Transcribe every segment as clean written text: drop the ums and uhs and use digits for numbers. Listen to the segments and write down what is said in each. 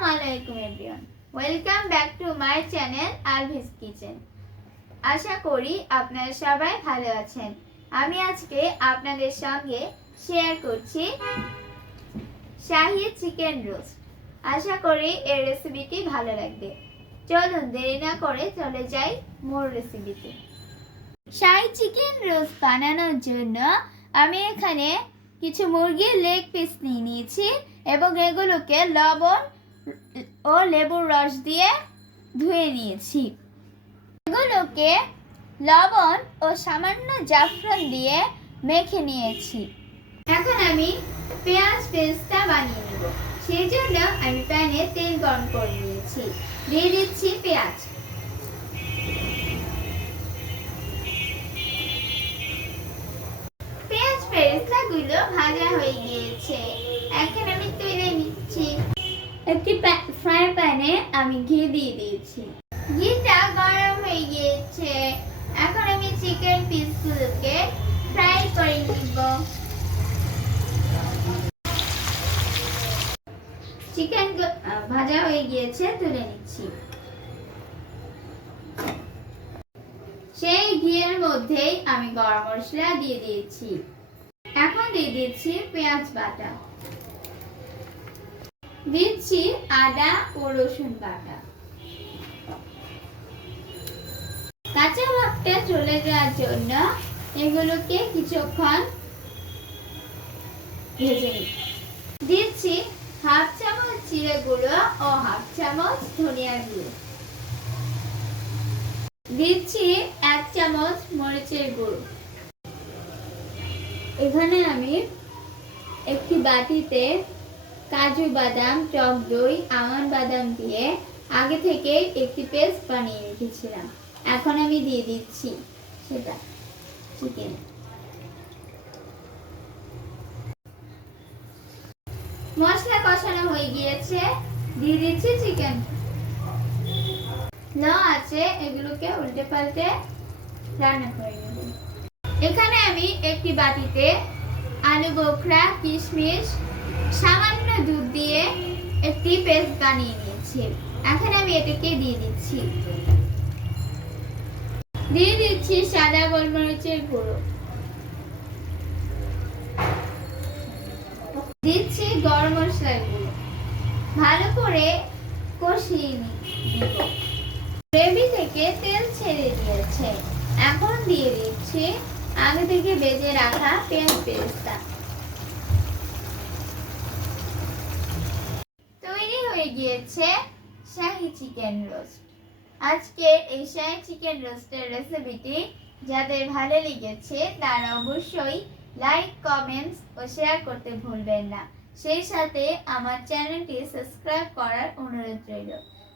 Assalamualaikum everyone. Welcome back to my channel Alvis Kitchen. আশা করি আপনারা সবাই ভালো আছেন। আমি আজকে আপনাদের সঙ্গে শেয়ার করছি শাহী চিকেন রোস্ট। আশা করি এই রেসিপিটি ভালো লাগবে। চলুন দেরি না করে চলে যাই মূল রেসিপিতে। শাহী চিকেন রোস্ট বানানোর জন্য আমি এখানে কিছু মুরগির লেগ পিস নিয়েছি এবং এগুলোকে লবণ ও লেবুর রস দিয়ে ধুয়ে নিয়েছি। এগুলোকে লবণ ও সামান্য জাফরান দিয়ে মেখে নিয়েছি। এখন আমি পেঁয়াজ পেস্টটা বানিয়ে নেব। সেই জন্য আমি প্যানে তেল গরম করে নিয়েছি। দিয়ে দিচ্ছি পেঁয়াজ। পেঁয়াজ পেস্টগুলো ভাজা হয়ে গিয়েছে। এখন আমি তুলে নিচ্ছি। একটি ফ্রাই প্যানে আমি ঘি দিয়ে দিয়েছি। ঘিটা গরম হয়ে গিয়েছে। এখন আমি চিকেন পিসগুলোকে ফ্রাই করে নিব। চিকেন ভাজা হয়ে গিয়েছে, তুলে নিচ্ছি। সেই ঘিয়ের মধ্যেই আমি গরম মশলা দিয়ে দিয়েছি। এখন দিয়ে দিচ্ছি পেঁয়াজ বাটা, দিচ্ছি আদা ও রসুন বাটা। কাঁচা ভাবটা চলে যাওয়ার জন্য এগুলোকে কিছুক্ষণ ভেজে নিই। দিচ্ছি হাফ চামচ জিরে গুঁড়ো ও হাফ চামচ ধনিয়া গুঁড়ো। দিচ্ছি 1 চামচ মরিচের গুঁড়ো। এখানে আমি একটি বাটিতে কাজু বাদাম, টক দই, আমন্ড বাদাম দিয়ে আগে থেকে একটি পেস্ট বানিয়ে রেখেছিলাম। এখন আমি দিয়ে দিচ্ছি সেটা চিকেন। মশলা কষানো হয়ে গিয়েছে, দিয়ে দিচ্ছি চিকেন। লো আছে, এগুলোকে উল্টে পাল্টে রান্না করে নেব। এখানে আমি একটি বাটিতে আলু বোখরা, কিশমিশ, সামান্য দুধ দিয়ে একটি পেস্ট বানিয়ে নিয়েছি। এখন আমি এটাকে দিয়ে দিচ্ছি। দিয়ে দিচ্ছি সাদা গোলমরিচের গুঁড়ো, দিচ্ছি গরম মশলার গুঁড়ো। ভালো করে কষিয়ে নিব। গ্রেভি থেকে তেল ছেড়ে দিয়েছে। এখন দিয়ে দিচ্ছি আগে থেকে ভেজে রাখা পেঁয়াজ পেস্টটা। তৈরি হয়ে গিয়েছে শাহী চিকেন রোস্ট। আজকে এই শাহী চিকেন রোস্টের রেসিপিটি যাদের ভালো লেগেছে তারা অবশ্যই লাইক, কমেন্টস ও শেয়ার করতে ভুলবেন না। সেই সাথে আমার চ্যানেলটি সাবস্ক্রাইব করার অনুরোধ রইল।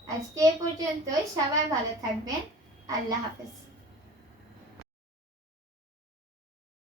আজকে এই পর্যন্তই। সবাই ভালো থাকবেন। আল্লাহ হাফেজ।